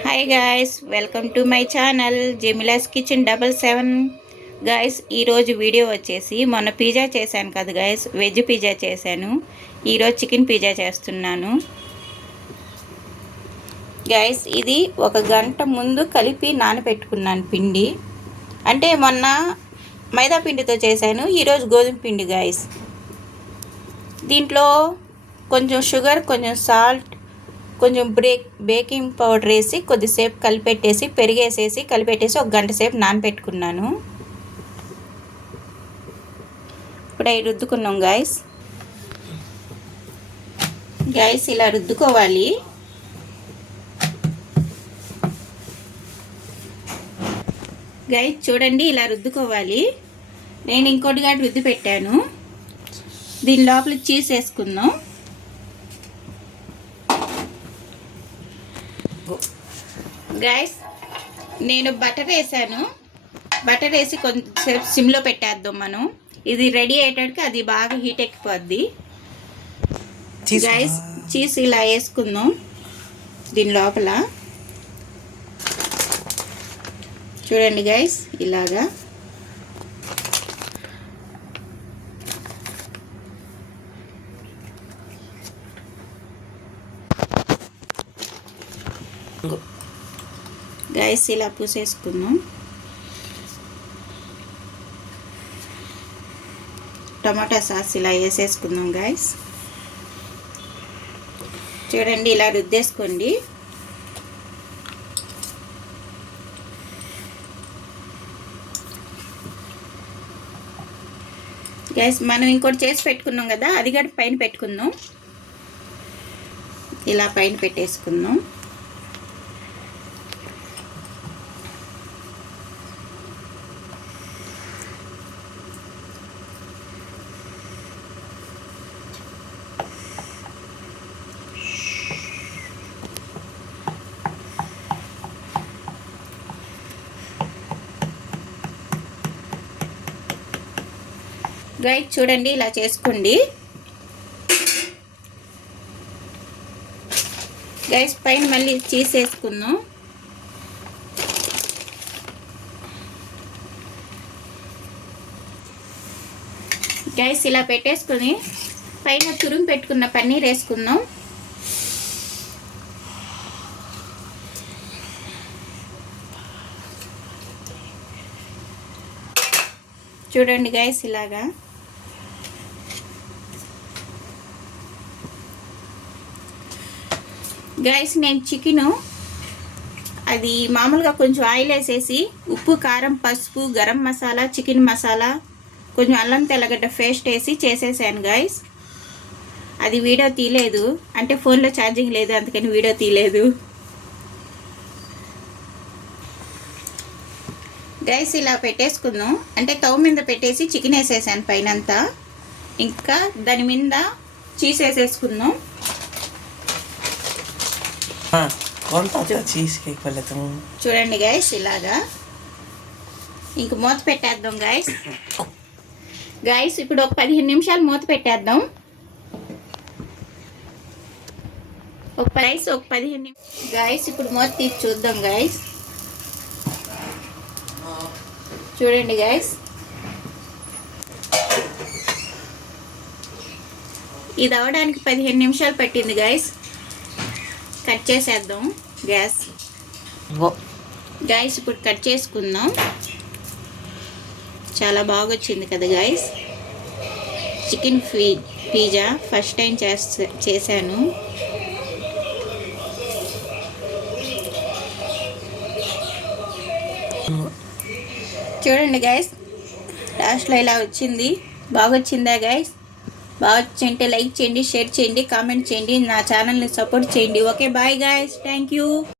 Hi guys, welcome to my channel Jemila's kitchen 77. Guys, ఈరోజు video వచ్చేసి మొన్న pizza చేశాను కదా గాయ్స్, వెజ్ పిజ్జా చేశాను. ఈరోజు చికెన్ పిజ్జా చేస్తున్నాను గాయ్స్. ఇది 1 గంట ముందు కలిపి నానబెట్టుకున్నాను పిండి. అంటే మొన్న మైదా పిండితో చేశాను, ఈరోజు గోధుమ పిండి గాయ్స్. దీంట్లో కొంచెం షుగర్, కొంచెం సాల్ట్, కొంచెం బేకింగ్ పౌడర్ వేసి కొద్దిసేపు కలిపెట్టేసి పెరిగేసేసి కలిపెట్టేసి 1 గంట సేపు నానబెట్టుకున్నాను. ఇప్పుడు అవి రుద్దుకున్నాం గాయస్. ఇలా రుద్దుకోవాలి. గాయస్ చూడండి, ఇలా రుద్దుకోవాలి. నేను ఇంకోటి గంట రుద్ది పెట్టాను. దీని లోపల చీజ్ వేసుకుందాం. గైస్, నేను బటర్ వేసాను. బటర్ వేసి కొంచెంసేపు సిమ్లో పెట్టేద్దాం మనం. ఇది రెడీ అయ్యేటట్టుకి అది బాగా హీట్ ఎక్కిపోద్ది. గైస్, చీజ్ ఇలా వేసుకుందాం దీని లోపల. చూడండి గైస్, ఇలాగా గైస్ ఇలా పూసేసుకుందాం. టమాటా సాస్ ఇలా వేసేసుకుందాం గైస్. చూడండి, ఇలా రుద్దేసుకోండి. గైస్, మనం ఇంకోటి చేసి పెట్టుకున్నాం కదా, అది కూడా పైన పెట్టుకుందాం. ఇలా పైన పెట్టేసుకుందాం. గైస్ చూడండి, ఇలా చేసుకోండి. గైస్, పైన మళ్ళీ చీజ్ వేసుకుందాం. గైస్ ఇలా పెట్టేసుకొని పైన తురుము పెట్టుకున్న పన్నీర్ వేసుకుందాం. చూడండి గైస్, ఇలాగా గైస్, నేను చికెను అది మామూలుగా కొంచెం ఆయిల్ వేసేసి ఉప్పు, కారం, పసుపు, గరం మసాలా, చికెన్ మసాలా, కొంచెం అల్లం తెల్లగడ్డ పేస్ట్ వేసి చేసేసాను గైస్. అది వీడియో తీయలేదు, అంటే ఫోన్లో ఛార్జింగ్ లేదు, అందుకని వీడియో తీయలేదు గైస్. ఇలా పెట్టేసుకుందాం. అంటే స్టవ్ మీద పెట్టేసి చికెన్ వేసేసాను పైనంతా. ఇంకా దాని మీద చీజ్ వేసేసుకుందాం. చూడండి గైస్, ఇలాగా ఇంక మూత పెట్టేద్దాం గైస్. ఇప్పుడు ఒక 15 నిమిషాలు మూత పెట్టేద్దాం. ఒక 15 నిమిషాలు గైస్. ఇప్పుడు మూత తీసి చూద్దాం గైస్. చూడండి గైస్, ఇది అవ్వడానికి 15 నిమిషాలు పట్టింది గైస్. కట్ చేసేద్దాం గ్యాస్. గైస్, ఇప్పుడు కట్ చేసుకుందాం. చాలా బాగా వచ్చింది కదా guys. Chicken pizza first time చేశాను. చూడండి గైస్, లాస్ట్లో ఇలా వచ్చింది. బాగా వచ్చిందా గైస్? బాగా వచ్చింటే లైక్ చేయండి, షేర్ చేయండి, కామెంట్ చేయండి, నా ఛానల్ని సపోర్ట్ చేయండి. Okay, bye guys, thank you.